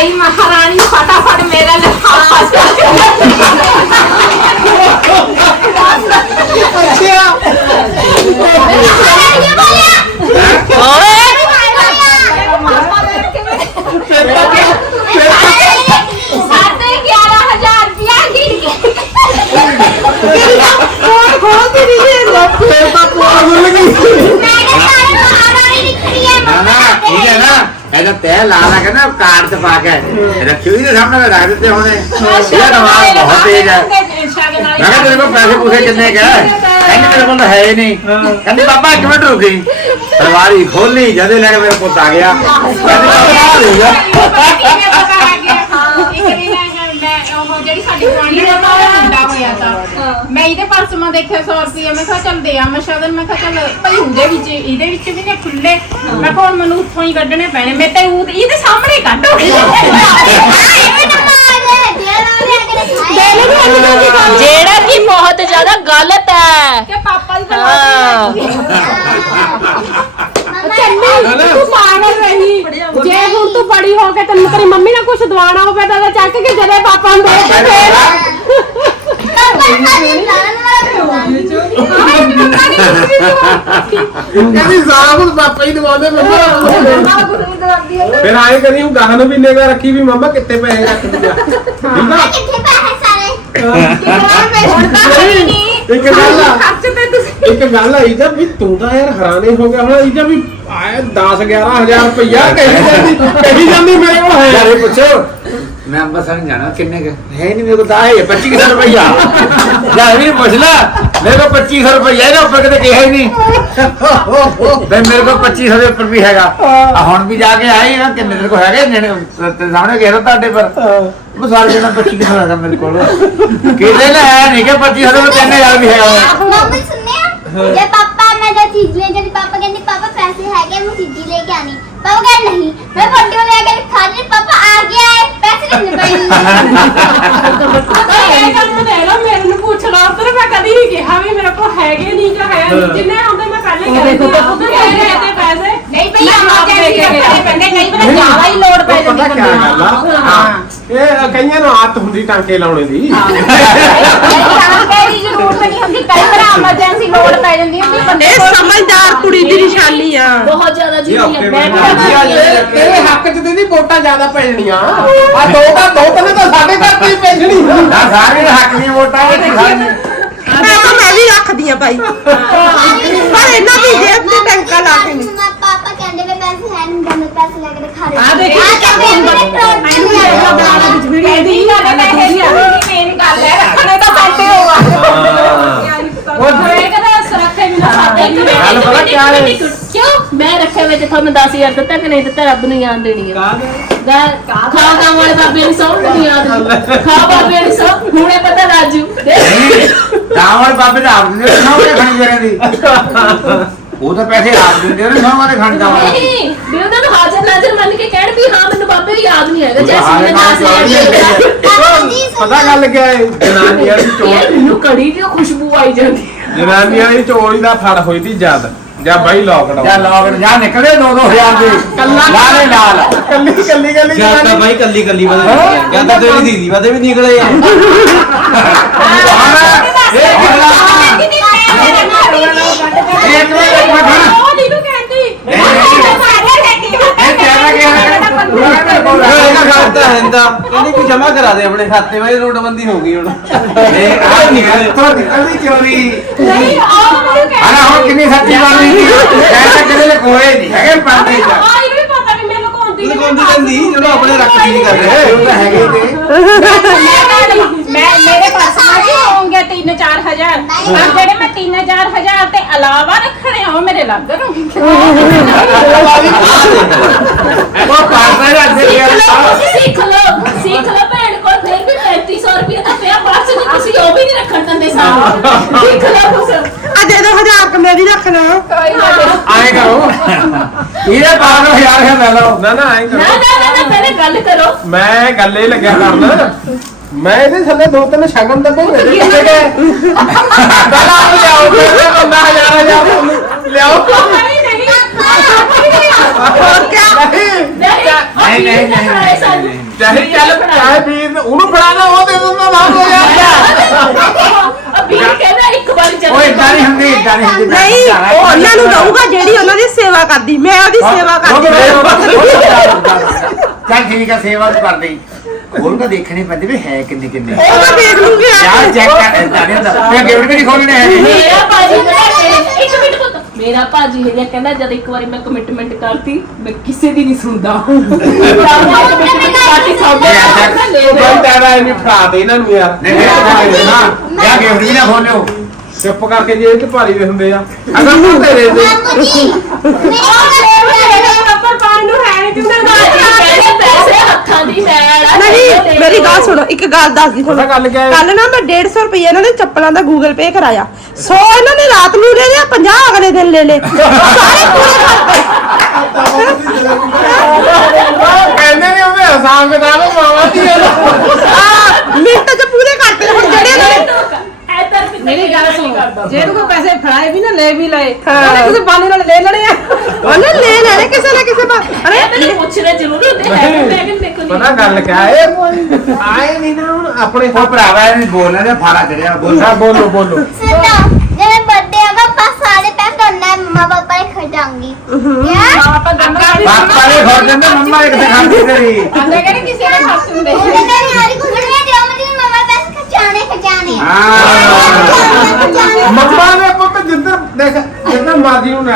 ਭਾਈ ਮਹਾਰਾਣੀ ਫਟਾਫਟ ਮੇਰਾ ਲਿਫਾਫਾ ਸਾਢੇ 11000 ਰੁਪਇਆ ਗਿਰ ਗਿਆ ਫੇਰ ਤਾਂ ਪੁਆ ਖੁੱਲ ਗਈ ਮੈਂ ਕਿਹਾ ਸਾਰੇ ਮਹਾਰਾਣੀ ਨਿਕਲੀ ਹੈ ਨਾ ਨਾ ਠੀਕ ਹੈ ਨਾ ਇਹਦਾ ਤੈ ਲਾ ਲਾ ਕੇ ਨਾ ਕਾਰਡ ਤੇ ਪਾ ਕੇ ਰੱਖੀ ਹੋਈ ਦੇ ਸਾਹਮਣੇ ਰੱਖ ਦਿੱਤੇ ਹੋਣੇ। ਇਹਦਾ ਦਿਮਾਗ ਬਹੁਤ ਤੇਜ਼ ਹੈ। ਮੈਂ ਕਿਹਾ ਤੇਰੇ ਕੋਲ ਪੈਸੇ ਪੂਸੇ ਕਿੰਨੇ ਕਾ ਕਹਿੰਦੀ ਮੇਰੇ ਕੋਲ ਤਾਂ ਹੈ ਹੀ ਨਹੀਂ। ਕਹਿੰਦੀ ਬਾਬਾ ਇੱਕ ਮਿੰਟ ਰੁਕੀ। ਸਰਵਾਰੀ ਖੋਲੀ ਜਦੇ ਲੈ ਕੇ ਮੇਰੇ ਪੁੱਤ ਆ ਗਿਆ ਕਹਿੰਦੀ ਬਾਬਾ ਆ ਲੈ ਜਾ ਜਿਹੜੀ ਸਾਡੀ ਪੁਰਾਣੀ ਦਾ ਮੁੰਡਾ ਹੋਇਆ ਤਾਂ ਮੈਂ ਇਹਦੇ ਪਰਸ ਮੈਂ ਦੇਖਿਆ 100 ਰੁਪਏ ਮੈਂ ਕਿਹਾ ਚੱਲ ਦੇ ਆ ਮੈਂ ਸ਼ਗਨ ਮੈਂ ਕਿਹਾ ਚੱਲ ਭਈ ਹੁੰਦੇ ਵਿੱਚ ਇਹਦੇ ਵਿੱਚ ਵੀ ਨੇ ਖੁੱਲੇ। ਮੈਂ ਕਿਹਾ ਹੁਣ ਮੈਨੂੰ ਉੱਥੋਂ ਹੀ ਕੱਢਣੇ ਪੈਣੇ ਮੈਂ ਤੇ ਉਹ ਇਹਦੇ ਸਾਹਮਣੇ ਕੱਢੋ। ਜਿਹੜਾ ਕਿ ਬਹੁਤ ਜ਼ਿਆਦਾ ਗਲਤ ਹੈ। ਕਿ ਪਾਪਾ ਦੀ ਹਾਂ। ਚੰਨੀ ਤੂੰ ਪਾਗਲ ਰਹੀ। ਜੇ ਹੁਣ ਤੂੰ ਬੜੀ ਹੋ ਕੇ ਤੈਨੂੰ ਤੇਰੀ ਮੰਮੀ ਨੇ ਕੁਝ ਦਵਾਣਾ ਹੋਵੇ ਤਾਂ ਚੱਕ ਕੇ ਜਦੇ ਪਾਪਾ ਨੂੰ ਦੇ ਫੇਰ। ਕਹਿੰਦੀ ਸਾਰਾ ਕੁਝ ਪਾਪਾ ਹੀ ਦਵਾਉਂਦੇ ਮੰਮਾ। ਫਿਰ ਆਏ ਕਰੀ ਉਹ ਗਾਹ ਨੂੰ ਵੀ ਨਿਗਾ ਰੱਖੀ ਵੀ ਮੰਮਾ ਕਿੱਥੇ ਪੈਸੇ ਰੱਖਦੀ ਆ ਠੀਕ ਆ? ਇੱਕ ਗੱਲ ਆ। ਇੱਕ ਗੱਲ ਆਈ ਤਾਂ ਵੀ ਤੂੰ ਤਾਂ ਯਾਰ ਹੈਰਾਨੇ ਹੋ ਗਿਆ ਹੁਣ ਇਹ ਤਾਂ ਵੀ ਆਏ 10 11000 ਰੁਪਇਆ ਕਹੀ ਜਾਂਦੀ ਕਹੀ ਜਾਂਦੀ ਮੇਰੇ ਕੋਲ ਹੈ। ਯਾਰੇ ਪੁੱਛੋ ਮੈਂ ਅੰਬਰਸਰ ਨੂੰ ਜਾਣਾ ਕਿੰਨੇ ਕੁ? ਹੈ ਨਹੀਂ ਮੇਰੇ ਕੋਲ ਤਾਂ ਹੈ 2500 ਰੁਪਇਆ ਜਾ ਵੀ ਪੁੱਛ ਲੈ ਮੇਰੇ ਕੋਲ 2500 ਰੁਪਇਆ ਇਹਦੇ ਉੱਪਰ ਕਿਤੇ ਕਿਹਾ ਹੀ ਨਹੀਂ। ਬਈ ਮੇਰੇ ਕੋਲ 2500 ਦੇ ਉੱਪਰ ਵੀ ਹੈਗਾ। ਆ ਹੁਣ ਵੀ ਜਾ ਕੇ ਆਏ ਨਾ ਕਿੰਨੇ ਤੇਰੇ ਕੋਲ ਹੈਗੇ ਨੇੜੇ? ਤੇ ਸਾਹਮਣੇ ਗਿਆ ਤਾਂ ਤੁਹਾਡੇ ਪਰ। ਉਹ ਸਾਰੇ ਜਣਾ 2500 ਹੈਗਾ ਮੇਰੇ ਕੋਲ? ਕਿਤੇ ਨਾ ਹੈ ਨਹੀਂ ਕਿ 2500 ਦੇ 3000 ਵੀ ਹੈਗਾ ਮੰਮੀ ਸੁਣਿਆ? ਜੇ ਪਾਪਾ ਮੈਂ ਜਦ ਚੀਜ਼ ਲੈ ਜਾਂਦੀ, ਪਾਪਾ ਕਹਿੰਦੇ, ਪਾਪਾ, ਪੈਸੇ ਹੈਗੇ ਮੈਂ ਚੀਜ਼ ਲੈ ਕੇ ਆਣੀ ਕਹਿੰਦੇ ਨਹੀਂ ਮੈਂ ਫੋਟੋ ਲੈ ਕੇ ਖਾ ਲਈ ਪਾਪਾ ਆ ਗਿਆ ਹੈ ਪੈਸੇ ਨਹੀਂ ਪਏ ਇਹ ਕੰਮ ਦੇ ਲੋ ਮੇਰੇ ਨੂੰ ਪੁੱਛ ਲਾ ਉਧਰ ਮੈਂ ਕਦੀ ਨਹੀਂ ਕਿਹਾ ਵੀ ਮੇਰੇ ਕੋਲ ਹੈਗੇ ਨਹੀਂ ਜਾਂ ਹੈ ਨਹੀਂ ਜਿੰਨੇ ਆਉਂਦੇ ਮੈਂ ਪਹਿਲੇ ਕਹਿੰਦੀ ਆ ਉਧਰ ਹੈਗੇ ਤੇ ਪੈਸੇ। ਨਹੀਂ ਭਈ ਐਮਰਜੈਂਸੀ ਰੱਖਣੇ ਪੈਂਦੇ ਕਈ ਵਾਰ ਜ਼ਿਆਦਾ ਹੀ ਲੋੜ ਪੈ ਉਹ ਪਤਾ ਜਾਂਦੀ ਕੀ ਗੱਲ ਆ? ਹਾਂ। ਇਹ ਕਈਆਂ ਨੂੰ ਆਦਤ ਹੁੰਦੀ ਟਾਂਕੇ ਲਾਉਣੇ ਦੀ। ਤੇਰੀ ਜ਼ਰੂਰਤ ਨਹੀਂ ਹੁੰਦੀ ਕਈ ਵਾਰ ਐਮਰਜੈਂਸੀ ਲੋੜ ਪੈ ਜਾਂਦੀ ਹੈ ਵੀ ਬੰਦੇ ਇਹ ਸਮਝਦਾਰ ਕੁੜੀ ਦੀ ਨਿਸ਼ਾਨੀ ਆ। ਬਹੁਤ ਜ਼ਿਆਦਾ ਜ਼ਰੂਰੀ ਹੈ ਮੈਂ ਵੀ ਰੱਖਦੀ ਹਾਂ। ਇਹ ਹੱਕ ਚ ਤੇ ਨਹੀਂ ਵੋਟਾਂ ਜ਼ਿਆਦਾ ਪੈ ਜਣੀਆਂ ਆ ਦੋ ਤਾਂ ਦੋ ਤਿੰਨ ਤਾਂ ਸਾਡੇ ਘਰ ਤੇ ਹੀ ਪੈ ਜਣੀ ਨਾ ਸਾਰੇ ਦੇ ਹੱਕ ਦੀਆਂ ਵੋਟਾਂ ਵਿੱਚ ਖਾਣੇ ਮੈਂ ਤਾਂ ਮੈਂ ਵੀ ਰੱਖਦੀ ਆ ਭਾਈ ਪਰ ਇਹਨਾਂ ਦੀ ਜੇਬ ਤੇ ਟੰਕਾ ਲਾ ਕੇ ਨਹੀਂ। ਪਾਪਾ ਕਹਿੰਦੇ ਵੇ ਪੈਸੇ ਹੈ ਨਹੀਂ ਮੈਂ ਪੈਸੇ ਲੈ ਕੇ ਖਾ ਲਈ ਆ ਦੇਖ ਕਹਿੰਦੇ ਇਹਦੀ ਪਤਾ ਕਿਆ ਹੈ? ਕਿਉਂ? ਮੈਂ ਰੱਖਿਆ ਵਿੱਚ ਤੁਹਾਨੂੰ 10000 ਦਿੱਤਾ ਕਿ ਨਹੀਂ ਦਿੱਤਾ ਰੱਬ ਨੂੰ ਯਾਦ ਦੇਣੀ ਆ। ਗਾ ਖਾ ਖਾ ਵਾਲੇ ਬਾਬੇ ਨੂੰ ਸੌਂ ਨਹੀਂ। ਯਾਦ ਖਾ ਬਾਬੇ ਨੂੰ ਸੌਂ ਹੁਣੇ ਪਤਾ ਰਾਜੂ। ਦਾਵਲ ਬਾਬੇ ਦਾ ਆਪ ਦਿੰਦੇ ਨਾ ਉਹਨੇ ਖਾਣੀ ਜਰੇ ਦੀ। ਉਹ ਤਾਂ ਪੈਸੇ ਆਪ ਦਿੰਦੇ ਨੇ ਸੌਂ ਵਾਲੇ ਖਾਣ ਦਾ ਨਹੀਂ ਵੀ ਉਹਨਾਂ ਨੂੰ ਹਾਜ਼ਰ ਨਾਜ਼ਰ ਮੰਨ ਕੇ ਕਹਿਣ ਵੀ ਹਾਂ ਮੈਨੂੰ ਬਾਬੇ ਨੂੰ ਯਾਦ ਨਹੀਂ ਹੈਗਾ ਜੈਸੀ ਹਾਜ਼ਰ ਨੇ ਨਾਜ਼ਰ 10000 ਦਿੱਤਾ। ਪਤਾ ਗੱਲ। ਕਿਆ ਹੈ ਜਨਾਨੀਆਂ ਦੀ ਯਾਰ ਚੋਲ ਮੈਨੂੰ ਕੜੀ ਦੀ ਖੁਸ਼ਬੂ ਆਈ ਜਾਂਦੀ ਜਨਾਨੀਆਂ ਦੀ ਚੋਲੀ ਦਾ ਫੜ ਹੋਈ ਦੀ ਜਦ ਜਾਂ ਬਾਈ ਜਾਂ ਲੋਕਡਾਊਨ ਲੋਕ ਜਾਂ ਨਿਕਲੇ 2-2000 ਦੇ ਲਾਲੇ ਲਾਲ ਕੱਲੀ ਕੱਲੀ ਕੱਲੀ ਜਾਂ ਤਾਂ ਭਾਈ ਕੱਲੀ ਕੱਲੀ ਬਦਲ ਜਾਂ ਤਾਂ ਤੇਰੀ ਦੀਦੀ ਬਦੇ ਵੀ ਨਿਕਲੇ ਆ। ਉਹ ਨਹੀਂ ਨੂੰ ਕਹਿੰਦੀ ਇਹ ਕਹਿਣਾ ਕਿ ਇਹ ਹੈਂਦਾ ਕਹਿੰਦੀ ਕਿ ਜਮਾ ਕਰਾ ਦੇ ਆਪਣੇ ਖਾਤੇ ਵਿੱਚ ਨੋਟਬੰਦੀ ਹੋ ਗਈ ਹੁਣ। ਇਹ ਆ ਨਿਕਲੇ ਤੋਂ ਨਿਕਲਦੀ ਚੋਰੀ ਨਹੀਂ? ਆਹ ਮੈਨੂੰ ਹੁਣ ਕਿੰਨੀ ਸੱਚੀ ਕਹਿੰਦਾ ਕੋਏ ਨਹੀਂ ਹੈਗੇ ਪਾਉਂਦੇ ਚ। ਆਹ ਇਹ ਵੀ ਪਤਾ ਨਹੀਂ ਮੈਨੂੰ ਕੋਂਦੀ ਲਗਾਉਂਦੀ ਕਹਿੰਦੀ ਜਦੋਂ ਆਪਣੇ ਰੱਖਦੀ ਨਹੀਂ ਕਰ ਰਹੇ ਉਹ ਤਾਂ ਹੈਗੇ ਤੇ ਮੈਂ ਮੇਰੇ ਪਾਸ ਮਾਜੀ ਹੋਣਗੇ 3-4000 ਪਰ ਜਿਹੜੇ ਮੈਂ 3-4000 ਤੇ ਇਲਾਵਾ ਰੱਖਣੇ ਆ ਉਹ ਮੇਰੇ ਲੱਗ ਰਹੂਗੇ ਉਹ ਪਾਉਂਦੇ ਰਹਿੰਦੇ ਸਿੱਖ ਲਓ ਆ ਤੁਸੀਂ ਸਿੱਖ ਲਓ ਸਿੱਖ ਲਓ ਭੈਣ ਕੋਲ ਫਿਰ ਵੀ 3500 ਰੁਪਏ ਦਾ ਪਿਆ ਬਸ ਨਹੀਂ ਤੁਸੀਂ ਉਹ ਵੀ ਨਹੀਂ ਰੱਖਣ ਦਿੰਦੇ ਸਾਨੂੰ ਸਿੱਖ ਲਓ ਕੁਛ ਆ ਦੇ ਦੋ 1000 ਕ ਮੈਂ ਵੀ ਰੱਖਣਾ ਕੋਈ ਨਾ ਆਏ ਕਰੋ। ਇਹਦੇ ਪਾਗਲ ਹਜ਼ਾਰ ਹੈ ਲੈ ਲਓ। ਨਾ ਨਾ ਆਏ ਨਾ ਕਰੋ। ਨਾ ਨਾ, ਨਾ ਪਹਿਲੇ ਗੱਲ ਕਰੋ। ਮੈਂ ਗੱਲ ਇਹ ਲੱਗਿਆ ਕਰਨ। ਮੈਂ ਇਹਦੇ ਥੱਲੇ ਦੋ ਤਿੰਨ ਸ਼ਗਨ ਦੱਬੇ ਮੇਰੇ ਕਿੱਥੇ ਗਏ? ਪਹਿਲਾਂ ਉਹ ਲਿਆਓ ਫਿਰ ਬੰਦਾ ਹਜ਼ਾਰ ਹਜ਼ਾਰ ਲਿਆਓ। ਨਹੀਂ ਨਹੀਂ। ਨਹੀਂ ਨਹੀਂ ਨਹੀਂ, ਨਹੀਂ, ਨਹੀਂ। ਚਾਹੇ ਚੱਲ ਚਾਹੇ ਵੀਰ ਨੂੰ- ਉਹਨੂੰ ਫੜਾ ਦੇ ਉਹ ਦੇ ਦਿੰਦਾ ਨਾ ਹੋ ਅਬੀ ਕਹਿੰਦਾ ਇੱਕ ਵਾਰ ਚੱਲ ਓਏ ਇਦਾਂ ਨਹੀਂ ਹੁੰਦੀ ਇਦਾਂ ਨਹੀਂ ਹੁੰਦੀ ਮੈਂ ਨਹੀਂ ਸਮਝਾਉਣਾ। ਉਹ ਉਹਨਾਂ ਨੂੰ ਦਊਗਾ ਜਿਹੜੀ ਉਹਨਾਂ ਦੀ ਸੇਵਾ ਕਰਦੀ ਮੈਂ ਉਹਦੀ ਸੇਵਾ ਕਰਦੀ ਚੱਲ ਠੀਕ ਆ ਸੇਵਾ ਤੂੰ ਕਰ ਦੇ ਖੋਲ ਕੇ ਦੇਖਣੇ ਪੈਂਦੇ ਵੀ ਹੈ ਕਿੰਨੇ ਕਿੰਨੇ ਉਹ ਮੈਂ ਦੇਖ ਲੂੰਗੀ ਯਾਰ ਆ ਚੈੱਕ ਕਰ ਇਦਾਂ ਨਹੀਂ ਹੁੰਦਾ ਮੈਂ ਗਿਫਟ ਵੀ ਨਹੀਂ ਖੋਲਣੇ ਹੈ ਮੇਰਾ ਭਾਜੀ ਇੱਕ ਮਿੰਟ ਪੁੱਤ ਮੇਰਾ ਭਾਜੀ ਇਹ ਕਹਿੰਦਾ ਜਦ ਇੱਕ ਵਾਰੀ ਮੈਂ ਕਮਿਟਮੈਂਟ ਕਰਤੀ ਮੈਂ ਕਿਸੇ ਦੀ ਨਹੀਂ ਸੁਣਦਾ ਕਮਿਟਮੈਂਟ ਕਰਤੀ ਸੌਦੇ ਲੈ ਕੋਈ ਲੈ ਟਾਈਮ ਆਇਆ ਨਹੀਂ ਫੜਾ ਦੇ ਇਹਨਾਂ ਨੂੰ ਯਾਰ ਨਹੀਂ ਨਹੀਂ ਨਾ ਯਾ ਗਿਫਟ ਵੀ ਨਾ ਖੋਲਿਓ ਚੁੱਪ ਕਰਕੇ ਜੇ ਤੇ ਭਾਰੀ ਦੇ ਹੁੰਦੇ ਆ ਅਗਰ ਤੂੰ ਤੇਰੇ ਦੇ ਮਾਮੂ ਪਾਣੀ ਨੂੰ ਹੈ ਨਹੀਂ ਤੂੰ ਕਹਿੰਦੇ ਪੈਸੇ ਹੱਥਾਂ ਦੀ ਮੈਲ ਆ ਨਹੀਂ ਮੇਰੀ ਗੱਲ ਸੁਣੋ ਇੱਕ ਗੱਲ ਦੱਸਦੀ ਪਤਾ ਤੁਹਾਨੂੰ। ਗੱਲ ਕਿਆ ਹੈ? ਕੱਲ ਨਾ ਮੈਂ 150 ਰੁਪਏ ਇਹਨਾਂ ਦੇ ਚੱਪਲਾਂ ਦਾ ਗੂਗਲ ਪੇ ਕਰਾਇਆ। 100 ਇਹਨਾਂ ਨੇ ਰਾਤ ਨੂੰ ਲੈ ਲਿਆ 50 ਅਗਲੇ ਦਿਨ ਲੈ ਲਏ। ਸਾਰੇ ਪੂਰੇ ਕਹਿੰਦੇ ਨੇ ਉਹਦੇ ਹਿਸਾਬ ਕਿਤਾਬ ਮਾਵਾ ਦੀ ਆ ਮਿੰਟ ਚ ਪੂਰੇ ਕਰਤੇ ਹੁਣ ਜਿਹੜੇ ਇਹਨਾਂ ਨੇ ਮੇਰੀ ਗੱਲ ਸੁਣ। ਜੇ ਤੂੰ ਕੋਈ ਪੈਸੇ ਫੜਾਏ ਵੀ ਨਾ ਲੈ ਵੀ ਲਏ। ਉਹਨੇ ਕਿਸੇ ਬਾਨੇ ਨਾਲ ਲੈ ਲੈਣੇ ਆ। ਉਹਨੇ ਲੈ ਲੈਣੇ ਕਿਸੇ ਨਾ ਕਿਸੇ ਬਾ ਅਰੇ ਮੈਨੂੰ ਪੁੱਛਣਾ ਜ਼ਰੂਰੀ ਹੁੰਦੇ ਹੈ ਮੈਂ ਕਿ ਦੇਖੋ ਨਹੀਂ ਪਤਾ ਗੱਲ ਕਿਆ ਹੈ ਆਏ ਨਹੀਂ ਨਾ ਹੁਣ ਆਪਣੇ ਹੋ ਭਰਾਵਾ ਇਹ ਬੋਲਣਾ ਨੇ ਫਾੜਾ ਚੜਿਆ। ਬੋਲਣਾ ਬੋਲੋ ਬੋਲੋ। ਜਿਹੜੇ ਬੱਦੇ ਆਗਾ ਬਸ ਸਾਰੇ ਪੈਸੇ ਉਹਨਾਂ ਮਮਾ ਪਾਪਾ ਨੇ ਖਰਚਾਂਗੀ ਪਾਪਾ ਨੇ ਖਰਚਾਂਗੇ ਮੰਮਾ ਇੱਕ ਤੇ ਖਾਂਦੀ ਤੇਰੀ। ਅੰਦਰ ਕਿਹੜੇ ਕਿਸੇ ਨੇ ਖਾਸ ਹੁੰਦੇ? ਉਹਨੇ ਨਹੀਂ ਹਾਰੀ ਕੁਝ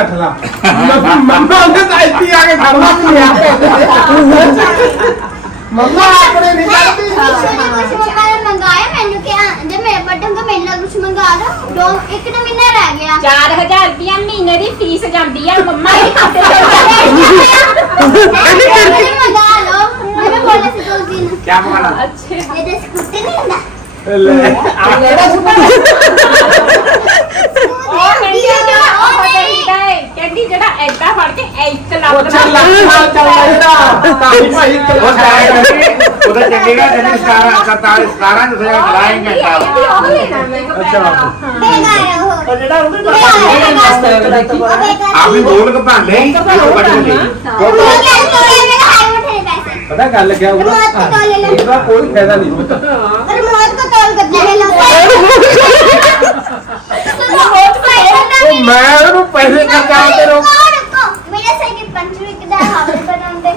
ਰੱਖ ਲਾ ਮੰਮਾ ਨੇ ਤਾਂ ਇੱਥੇ ਆ ਕੇ ਖੜਵਾ ਲਿਆ ਮੰਮਾ ਆਪਣੇ ਨਹੀਂ ਕਰਦੀ ਮੰਗਾਇਆ? ਮੈਨੂੰ ਕਿ ਜੇ ਮੇਰੇ ਬਟਨ ਤੋਂ ਮੈਨੂੰ ਕੁਝ ਮੰਗਾ ਦੋ ਦੋ ਇੱਕ ਤਾਂ ਮਹੀਨਾ ਰਹਿ ਗਿਆ। 4000 ਰੁਪਿਆ ਮਹੀਨੇ ਦੀ ਫੀਸ ਜਾਂਦੀ ਆ ਮੰਮਾ ਦੇ ਖਾਤੇ ਤੇ ਇਹਨੇ ਕਰ ਮੰਗਾ ਲਓ। ਮੈਂ ਬੋਲਿਆ ਸੀ ਦੋ ਦਿਨ। ਕੀ ਮੰਗਾਣਾ? ਅੱਛਾ। ਇਹਦੇ ਸਕੂਟਰ ਨਹੀਂ ਹੁੰਦਾ। ਲੈ। ਆ ਜਿਹੜਾ ਸਕੂਟਰ। ਸੀ ਜਿਹੜਾ ਐਡਾ ਫੜ ਕੇ ਇੱਕ ਲੱਤ ਉਹ ਚੱਲ ਨਾਲ ਚੱਲਦਾ ਕਾਫੀ ਭਾਈ ਇੱਕ ਉਹ ਸਾਇਦ ਉਹਦਾ ਚੱਲੇਗਾ ਜਦ ਸਟਾਰ ਸਰਤਾਰ ਸਟਾਰਾਂ ਨੂੰ ਫਿਰ ਲਾਏਂਗੇ ਉਹ ਲੈਣਾ ਮੈਂ ਅੱਛਾ। ਬੇਗਾਰਾ ਹੋ ਜਿਹੜਾ ਉਹਦੇ ਨਾਲ ਆਪੀ ਬੋਲ ਕੇ ਭਾਂਡੇ ਇੱਕ ਬਟਨ ਲਈ ਪਤਾ ਗੱਲ ਕਿਆ ਹੋਊਗਾ ਇਹਦਾ ਕੋਈ ਫਾਇਦਾ ਨਹੀਂ। ਹੁੰਦਾ ਰਿਮੋਟ ਕੋ ਤੋਲ ਕੇ ਜਿਹੜੇ ਲੋਕ ਉਹ ਮੈਂ ਉਹਨੂੰ ਪੈਸੇ ਖਰਚਾ ਤੇ ਮੇਰੇ ਸਾਈਕਲ ਪੰਚਰ ਦਾ ਹਾਲ ਬਣਾਉਂਦੇ।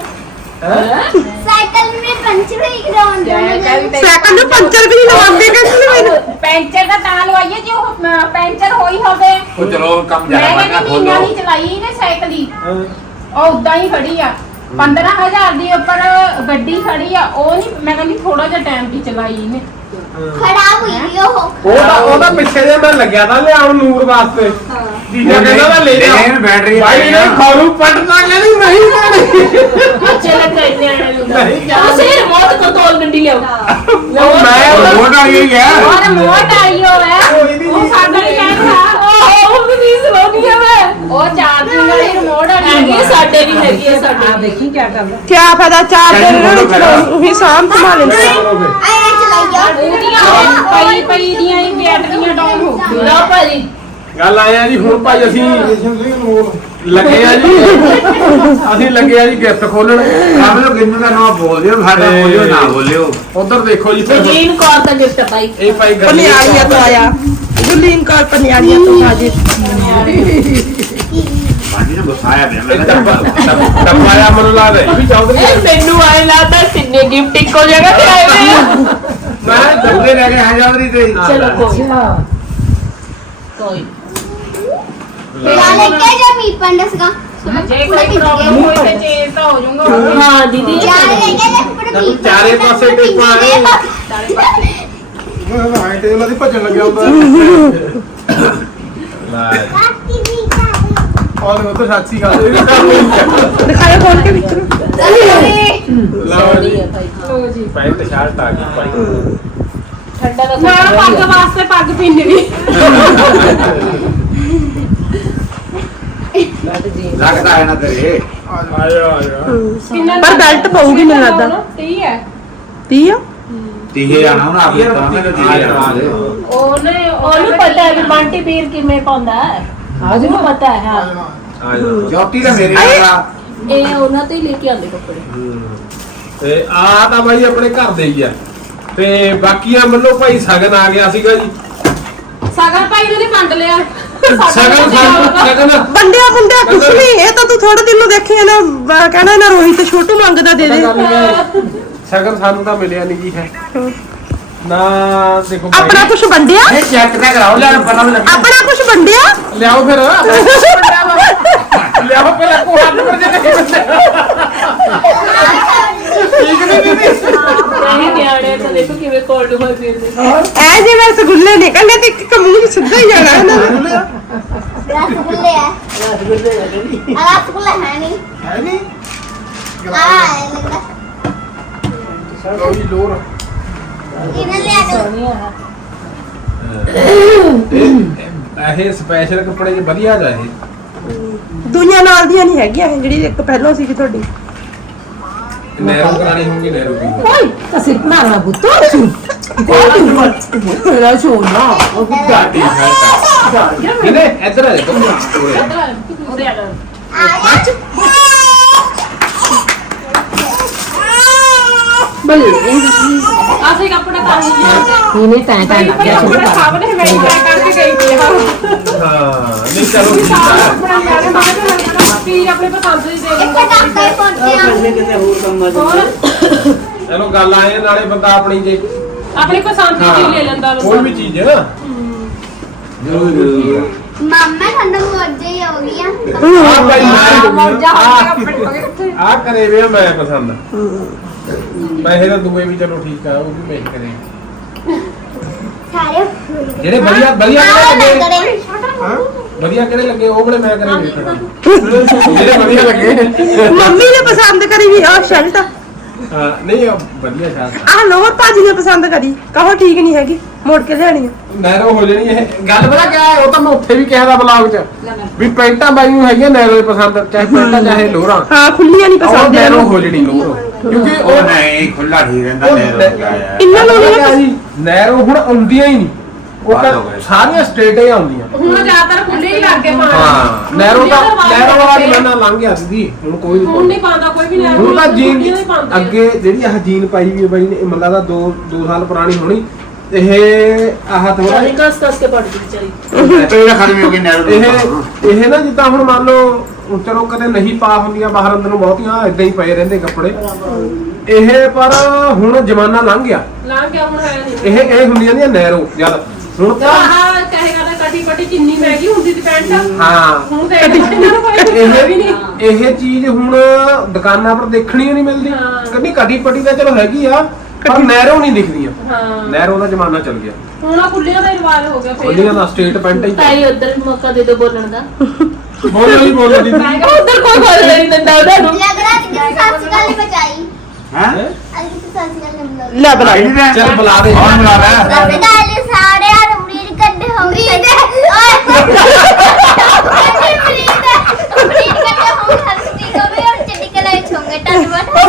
ਸਾਈਕਲ ਮੇ ਪੰਚਰ ਹੀ ਕਰਾਉਂਦੇ ਸਾਈਕਲ ਨੂੰ ਪੰਚਰ ਵੀ ਨਹੀਂ ਲਵਾਉਂਦੇ ਕਹਿੰਦੇ ਮੈਨੂੰ। ਪੈਂਚਰ ਦਾ ਤਾਂ ਲਵਾਈਏ ਜੇ ਉਹ ਪੈਂਚਰ ਹੋਈ ਹੋਵੇ। ਉਹ ਚਲੋ ਕੰਮ ਮੈਂ ਜ਼ਿਆਦਾ ਕਹਿੰਦਾ ਬਣਨਾ ਨਹੀਂ ਚਲਾਈ ਇਹਨੇ ਸਾਈਕਲ ਹੀ। ਉਹ ਉਦਾਂ ਹੀ ਖੜੀ ਆ। 15000 ਦੀ ਉੱਪਰ ਗੱਡੀ ਖੜੀ ਆ ਉਹ ਨਹੀਂ ਮੈਂ ਕਹਿੰਦੀ ਥੋੜਾ ਜਿਹਾ ਟਾਈਮ ਦੀ ਚਲਾਈ ਇਹਨੇ। ਖਰਾਬ ਹੋਈ ਉਹ। ਉਹਦਾ ਉਹਦਾ ਪਿੱਛੇ ਜੇ ਮੈਂ ਲੱਗਿਆ ਤਾਂ ਲਿਆਉਣ ਨੂਰ ਵਾਸਤੇ। ਜੀਜਾ ਕਹਿੰਦਾ ਮੈਂ ਲੈ ਜਾ ਲੈਣ ਬੈਟਰੀ ਭਾਈ ਨੇ ਖੌਰੂ ਪੱਟਦਾ ਕਹਿੰਦੀ ਨਹੀਂ ਲੈਣੀ ਅੱਛੇ ਲੱਗੇ ਨਿਆਣੇ ਨੂੰ। ਨਹੀਂ। ਉਹ ਸੇ ਰਿਮੋਟ ਕੰਟਰੋਲ ਗੱਡੀ ਲਿਆਓ। ਉਹ ਮੈਂ ਉਹਦਾ ਆ ਗਈ ਹੈ ਔਰ ਮੋਟ ਆਈ ਹੋ ਹੈ ਕੋਈ ਨਹੀਂ। ਉਹ ਸਾਡਾ ਹੀ ਕਹਿੰਦਾ ਉਹ ਵੀ ਨਹੀਂ ਸਲੋਨੀ ਆ ਮੈਂ ਉਹ ਚਾਰਜਿੰਗ ਵਾਲੀ ਰਿਮੋਟ ਹੈਗੀ ਵਾਲੀ ਆ, ਸਾਡੇ ਵੀ ਹੈਗੀ ਆ ਸਾਡੇ ਆ ਦੇਖੀ ਕੀ ਕਰਦਾ। ਚਾਰ ਦਿਨ ਇਹਨਾਂ ਨੂੰ ਚਲਾਉਣ ਉਹੀ ਸਾਂਭ ਸੰਭਾਲ ਲੈਂਦੇ ਆਏ ਪਈ ਪਈ ਦੀਆਂ ਹੀ ਬੈਟਰੀਆਂ ਡਾਊਨ ਹੋ ਗਈਆਂ ਲਓ ਭਾਜੀ ਗੱਲ ਆਇਆ ਜੀ ਹੁਣ ਭਾਈ ਅਸੀਂ ਲੱਗੇ ਆ ਜੀ। ਅਸੀਂ ਲੱਗੇ ਆ ਜੀ ਗਿਫਟ ਖੋਲਣ ਸਭ ਲੋਕ ਇਹਨੂੰ ਦਾ ਨਾਮ ਬੋਲਦੇ ਹੋ ਸਾਡਾ ਤੇ- ਬੋਲਿਓ ਨਾ ਬੋਲਿਓ। ਉਧਰ ਦੇਖੋ ਜੀ ਫਿਰ ਜੀਨ ਕੌਰ ਦਾ ਗਿਫਟ ਪਾਈ ਇਹ ਭਾਈ ਗੱਲ ਪਨਿਆਲੀਆਂ ਤੋਂ ਆਇਆ। ਗੁਲੀਨ ਕੌਰ ਪਨਿਆਲੀਆਂ ਤੋਂ ਹਾਜ਼ਰ ਬਾਜੀ ਨੇ ਗੁੱਸਾਇਆ ਪਿਆ ਮੈਂ ਇਹ ਕਿਹਾ ਡੱਬਾ ਡੱਬਾ- ਡੱਬਾ ਆ ਮੈਨੂੰ ਲੱਗਦਾ ਇਹ ਵੀ ਚੌਧਰੀ ਇਹ ਮੈਨੂੰ ਆਏ ਲੱਗਦਾ ਕਿੰਨੇ ਗਿਫਟ ਇੱਕੋ ਜਗ੍ਹਾ ਤੇ ਆਏ ਹੋਏ ਆ ਮੈਂ ਦੂਗੇ ਲੈ ਕੇ ਹਜ਼ਾਰੀ ਤੇ। ਚਲੋ ਕੋਈ ਕੋਈ ਲਾ ਲੈ ਕੇ ਜਾ ਮੀ ਪੰਡਸਗਾ ਜੇ ਕੋਈ ਪ੍ਰੋਬਲਮ ਹੋਈ ਤੇ ਚੇਂਜ ਤਾਂ ਹੋ ਜਾਊਗਾ। ਹਾਂ ਦੀਦੀ ਜਾ। ਲੈ ਕੇ ਜਾ ਪੂਰਾ ਮੀ ਚਾਰੇ ਪਾਸੇ ਟੇਪਾਂ ਹੈ। ਹਾਂ ਤੇ ਉਹਨਾਂ ਦੀ। ਭੱਜਣ ਲੱਗਿਆ ਹੁੰਦਾ। ਕਾਤੀ ਔਰ ਉਹ ਤਾਂ ਸਾਚੀ ਗੱਲ ਦਿਖਾਇਆ ਖੋਲ ਕੇ ਵਿੱਚ ਨੂੰ। ਲਓ ਜੀ ਹੈ ਭਾਈ ਪੈਂਟ ਸ਼ਰਟ ਆ ਗਈ ਭਾਈ ਠੰਡਾ ਦਾ ਮੈਂ ਪੱਗ ਵਾਸਤੇ ਪੱਗ ਪਿੰਨਣੀ ਲੱਗਦਾ ਹੈ ਨਾ ਤੇਰੇ ਆ ਜਾ ਆ ਜਾ ਪਰ ਬੈਲਟ ਪਊਗੀ ਮੈਨੂੰ ਲੱਗਦਾ। 30 ਹੈ 30 ਆ? ਤੀਹੇ ਆਣਾ ਹੁਣ ਆਪੇ ਤਾਂ ਮੈਂ ਤੀਹੇ ਆਣਾ ਉਹਨੇ ਉਹਨੂੰ ਪਤਾ ਹੈ ਕਿ ਬੰਟੀ ਵੀਰ ਕਿਵੇਂ ਪਾਉਂਦਾ ਹੈ। ਜੀ ਪਤਾ ਹੈ ਹਾਂ। ਆ ਜਾ ਜੋਤੀ ਦਾ ਮੇਰੇ ਨਾਲ ਇਹ ਉਹਨਾਂ ਤੋਂ ਹੀ ਲੈ ਕੇ ਆਉਂਦੇ ਕੱਪੜੇ। ਤੇ ਆ ਤਾਂ ਬਾਈ ਆਪਣੇ ਘਰ ਦੇ ਹੀ ਆ। ਤੇ ਬਾਕੀਆਂ ਵੱਲੋਂ ਭਾਈ ਸਗਨ ਆ ਗਿਆ ਸੀਗਾ ਜੀ। ਸਾਗਰ ਭਾਈ ਨੇ ਵੰਡ ਲਿਆ। ਸਗਨ ਸਗਨ ਬੰਡਿਆ ਬੰਡਿਆ ਕੁਛ ਨਹੀਂ। ਇਹ ਤਾਂ ਤੂੰ ਥੋੜੇ ਦਿਨ ਨੂੰ ਦੇਖੀ ਨਾ ਬ- ਕਹਿਣਾ ਨਾ ਰੋਹਿਤ ਛੋਟੂ ਮੰਗਦਾ ਦੇ ਦੇ। ਸਗਨ ਸਾਨੂੰ ਤਾਂ ਮਿਲਿਆ ਨਹੀਂ ਜੀ ਹੈ। ਨਾ ਦੇਖੋ ਭਾਈ, ਆਪਣਾ ਕੁਛ ਵੰਡਿਆ? ਇਹ ਚੈੱਕ ਤਾਂ ਕਰਾਓ ਲੈਣ ਪਤਾ ਵੀ ਲੱਗੇ। ਆਪਣਾ ਕੁਛ ਵੰਡਿਆ? ਲਿਆਓ ਫਿਰ। ਲਿਆਓ ਪਹਿਲਾਂ ਕੋਹਾ ਨੰਬਰ ਜੇ ਨਹੀਂ ਬੰਦੇ ਠੀਕ ਨਹੀਂ ਦੀਦੀ? ਨਹੀਂ ਨਿਆਣੇ ਤਾਂ ਦੇਖੋ ਕਿਵੇਂ ਕੋਲਡ ਹੋਏ ਫਿਰਦੇ ਐ ਜੇ ਰਸਗੁੱਲੇ ਨਿਕਲਣੇ ਤੇ ਇੱਕ ਸਿੱਧਾ ਹੀ ਜਾਣਾ ਇਹਨਾਂ ਨੇ ਰਸਗੁੱਲੇ। ਆ। ਰਸਗੁੱਲਾ ਹੈ ਨਹੀਂ। ਹੈ ਨਹੀਂ? ਆ ਹੈ ਲੱਗਾ ਕੋਈ ਲੋਰ ਇਹਨਾਂ ਲਿਆ ਕੇ ਇਹ। ਸਪੈਸ਼ਲ ਕੱਪੜੇ ਚ ਵਧੀਆ ਜਾ ਇਹ। ਦੁਨੀਆ ਨਾਲ ਦੀਆਂ ਨਹੀਂ ਹੈਗੀਆਂ ਇਹ ਜਿਹੜੀ ਇੱਕ ਪਹਿਲਾਂ ਸੀਗੀ ਤੁਹਾਡੀ। ਨਹਿਰੂ ਕਰਾਣੀ ਹੋਊਗੀ ਨਹਿਰੂ ਦੀ। ਓਏ ਅਸੀਂ ਮਾਰਨਾ ਬੁੱਤੋ ਸੀ ਮੇਰਾ ਸੋਨਾ ਦਾਟੀ ਹੈ ਇਹਨੇ ਇੱਧਰ ਆ ਜਾ ਉਹਦੇ ਆ ਆ ਜਾ। ਬੱਲੇ। ਅਸੀਂ ਕੱਪੜੇ ਕਰ ਲਿਆ ਇਹਨੇ ਤਾਂ ਤਾਂ ਲੱਗਿਆ ਆਪਣੇ ਸਾਹਮਣੇ ਮੈਂ ਕਰਕੇ ਗਈ ਸੀ ਹਾਂ ਹਾਂ ਨਹੀਂ ਚਲੋ। ਠੀਕ ਆ ਆਪਣੇ ਪਸੰਦ ਦੀ ਦੇ ਇੱਥੇ ਡਾਕਟਰ ਪਹੁੰਚਿਆ। ਚਲੋ ਗੱਲ ਆਏ ਨਾਲੇ ਬੰਦਾ ਆਪਣੀ ਜੇ ਆਪਣੀ ਪਸੰਦ ਦੀ ਚੀਜ਼ ਲੈ ਲੈਂਦਾ ਕੋਈ ਬੰਦਾ ਵੀ ਚੀਜ਼। ਹੈ। ਜ਼ਰੂਰ ਜ਼ਰੂਰ। ਮੰਮਾ ਠੰਡਾ ਮੋਜੇ ਹੀ ਹੋ ਗਈਆਂ ਆ ਭਾਈ ਆ ਕਰੇ ਵੇ ਮੈਂ ਪਸੰਦ। ਪੈਸੇ ਤਾਂ ਦੂਏ ਵੀ ਚਲੋ ਠੀਕ ਆ ਉਹ ਵੀ ਮੈਂ ਹੀ ਕਰੇ। ਸਾਰੇ ਜਿਹੜੇ ਵਧੀਆ ਵਧੀਆ ਲੱਗੇ ਲੱਗੇ ਹਾਂ? ਵਧੀਆ ਕਿਹੜੇ ਲੱਗੇ? ਉਹ ਬੜੇ ਮੈਂ ਕਰੇ ਜਿਹੜੇ ਵਧੀਆ ਲੱਗੇ। ਮੰਮੀ ਨੇ ਪਸੰਦ ਕਰੀ ਵੀ ਆਹ ਸ਼ਰਟ ਹਾਂ ਨਹੀਂ ਉਹ ਵਧੀਆ ਸ਼ਾਟ ਆਹ ਲੋਅਰ ਭਾਜੀ ਨੇ ਪਸੰਦ ਕਰੀ। ਕਹੋ ਠੀਕ ਨਹੀਂ ਹੈਗੀ ਮੋੜ ਕੇ ਲਿਆਣੀ ਆ। ਨੈਰੋ ਹੋ ਜਣੀ ਇਹ। ਗੱਲ ਪਤਾ ਕਿਆ ਹੈ? ਉਹ ਤਾਂ ਮੈਂ ਉੱਥੇ ਵੀ ਕਿਹਾ ਦਾ ਬਲੌਗ 'ਚ ਵੀ ਪੈਂਟਾਂ ਬਾਈ ਨੂੰ ਹੈਗੀਆਂ ਨੈਰੋ ਹੀ ਪਸੰਦ ਚਾਹੇ ਪੈਂਟਾਂ ਚਾਹੇ ਲੋਰਾਂ ਹਾਂ ਖੁੱਲੀਆਂ ਨਹੀਂ ਉਹ ਪਸੰਦ ਨੈਰੋ ਹੋ ਜਣੀ ਲੋਰ ਕਿਉਂਕਿ ਉਹ ਉਹ ਨਹੀਂ ਖੁੱਲਾ ਠੀਕ ਰਹਿੰਦਾ ਉਹ ਨਹਿਰੂ ਨਹਿ- ਗਿਆ ਯਾਰ। ਇਹਨਾਂ ਨੂੰ ਨਹੀਂ ਕਿਆ ਜੀ ਨੈਰੋ ਹੁਣ ਆਉਂਦੀਆਂ ਹੀ ਨਹੀਂ। ਉਹ ਤਾਂ ਗਏ। ਸਾਰੀਆਂ ਸਟੇਟਾਂ ਹੀ ਆਉਂਦੀਆਂ। ਹੁਣ ਜ਼ਿਆਦਾਤਰ ਖੁੱਲੇ ਹੀ ਲੱਗ ਗਏ ਪਾਣ ਹਾਂ ਨੈਰੋ ਦਾ ਨੈਰੋ ਵਾਲਾ ਜਮਾਨਾ ਲੰਘ ਗਿਆ ਦੀਦੀ। ਹੁਣ ਕੋਈ ਹੁਣ ਨਹੀਂ ਨਹੀਂ ਪਾਉਂਦਾ ਕੋਈ ਵੀ ਲੈ ਹੁਣ ਤਾਂ ਜੀਨ ਨਹੀਂ ਪਾਉਂਦੇ ਅੱਗੇ ਜਿਹੜੀ ਆਹ ਜੀਨ ਪਾਈ ਵੀ ਹੈ ਬਾਈ ਨੇ ਇਹ ਮੱਲਾ ਦਾ 2 2 ਸਾਲ ਪੁਰਾਣੀ ਹੋਣੀ। ਇਹ ਆਹ ਥੋੜਾ ਕਸ ਕਸ ਕੇ ਪੜਦੀ ਵਿਚਾਰੀ। ਪੇੜ ਖਤਮ ਹੋ ਗਏ ਨਹਿਰੂ ਇਹ ਇਹ ਨਾ ਜਿੱਦਾਂ ਹੁਣ ਮੰਨ ਲਓ ਹੁਣ ਚਲੋ ਕਦੇ ਨਹੀਂ ਪਾ ਹੁੰਦੀਆਂ ਬਾਹਰ ਅੰਦਰ ਨੂੰ ਬਹੁਤੀਆਂ ਇਦਾਂ ਹੀ ਪਏ ਰਹਿੰਦੇ ਕੱਪੜੇ। ਇਹ ਪਰ ਹੁਣ ਜ਼ਮਾਨਾ ਲੰਘ ਗਿਆ। ਲਾਂ ਕੇ ਹੁਣ ਹੈ ਨਹੀਂ। ਇਹ ਇਹ ਹੁੰਦੀਆਂ ਨੇ ਨੈਰੋ ਜਦ ਹੁਣ ਤਾਂ ਆਹ ਕਹੇਗਾ ਤਾਂ ਕਟੀ ਪਟੀ ਕਿੰਨੀ ਮਹਿੰਗੀ ਹੁੰਦੀ ਸੀ ਪੈਂਟ ਹਾਂ। ਹੁਣ ਤੇ ਇਹਨਾਂ ਨੂੰ ਕੋਈ ਵੀ ਨਹੀਂ। ਇਹ ਇਹ ਚੀਜ਼ ਹੁਣ ਦੁਕਾਨਾਂ ਪਰ ਦੇਖਣੀ ਨਹੀਂ ਮਿਲਦੀ। ਕਦੀ ਪੱਟੀ ਤਾਂ ਚਲੋ ਹੈਗੀ ਆ ਪਰ ਨੈਰੋ ਨਹੀਂ ਦਿਖਦੀਆਂ ਹਾਂ। ਨੈਰੋ ਦਾ ਜ਼ਮਾਨਾ ਚੱਲ ਗਿਆ। ਹੁਣ ਆ ਖੁੱਲੀਆਂ ਦਾ ਰਿਵਾਜ ਹੋ ਗਿਆ ਉਹਦੀਆਂ ਦਾ ਸਟੇਟ ਪੈਂਟ ਹੀ ਤਾਈ ਉਧਰ ਮੌਕਾ ਦੇ ਦੋ ਬੋਲਣ ਦਾ। ਬੋਲੋ ਜੀ ਬੋਲੋ ਜੀ। ਉਧਰ ਕੋਈ ਬੋਲ ਨਹੀਂ ਦਿੰਦਾ ਉਹਨਾਂ ਨੂੰ। ਲੱਗ ਰਿਹਾ ਕਿ ਸੱਚ ਗੱਲ ਬਚਾਈ। ਹੈ? ਅੱਜ ਕਿਸੇ ਸੱਚ ਗੱਲ ਨਹੀਂ ਬੁਲਾਈ ਲੈ ਦੇ ਚੱਲ ਬੁਲਾ ਦੇ। ਕੌਣ ਬੁਲਾ ਰਿਹਾ ਰੱਬ ਦਾ। ਸਾਰੇ ਆ ਰਮਰੀਰ ਕੱਢੇ ਹੋਣਗੇ ਓਏ ਰਮਰੀਰ ਕੱਢੇ ਹੋਣਗੇ ਹਸਤੀ ਕੋ ਵੀ ਔਰ ਚੰਡੀ ਕਲਾਈ ਛੋਂਗੇ ਟੱਟ ਬਟਾ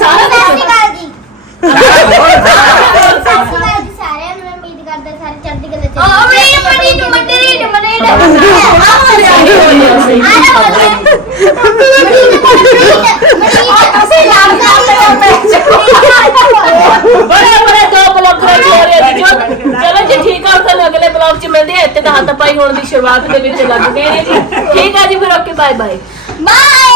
ਸਾਰਾ ਸਤਿ ਸ਼੍ਰੀ ਅਕਾਲ ਜੀ ਸਤਿ ਸ਼੍ਰੀ ਅਕਾਲ ਜੀ ਸਾਰਿਆਂ ਨੂੰ ਮੈਂ ਉਮੀਦ ਕਰਦਾ ਸਾਰੇ ਚੜ੍ਹਦੀ ਕਲਾ ਚ ਓ ਮਰੀ ਮਰੀ ਨੂੰ ਮਰੀ ਨੂੰ ਮਰੀ ਨੂੰ ਆ ਅਸੀਂ ਬੜੇ ਬੜੇ ਦੋ ਬਲੌਗ ਕਰ ਰਹੇ ਜੀ ਚਲੋ ਜੀ ਠੀਕ ਆ ਤੁਹਾਨੂੰ ਅਗਲੇ ਬਲੌਗ ਚ ਮਿਲਦੇ ਤਾਂ ਹੱਥ ਪਾਈ ਹੋਣ ਦੀ ਸ਼ੁਰੂਆਤ ਦੇ ਵਿੱਚ ਲੱਗ ਗਏ ਨੇ ਜੀ। ਠੀਕ ਹੈ ਜੀ, ਫਿਰ ਓਕੇ ਬਾਏ ਬਾਏ ਬਾਏ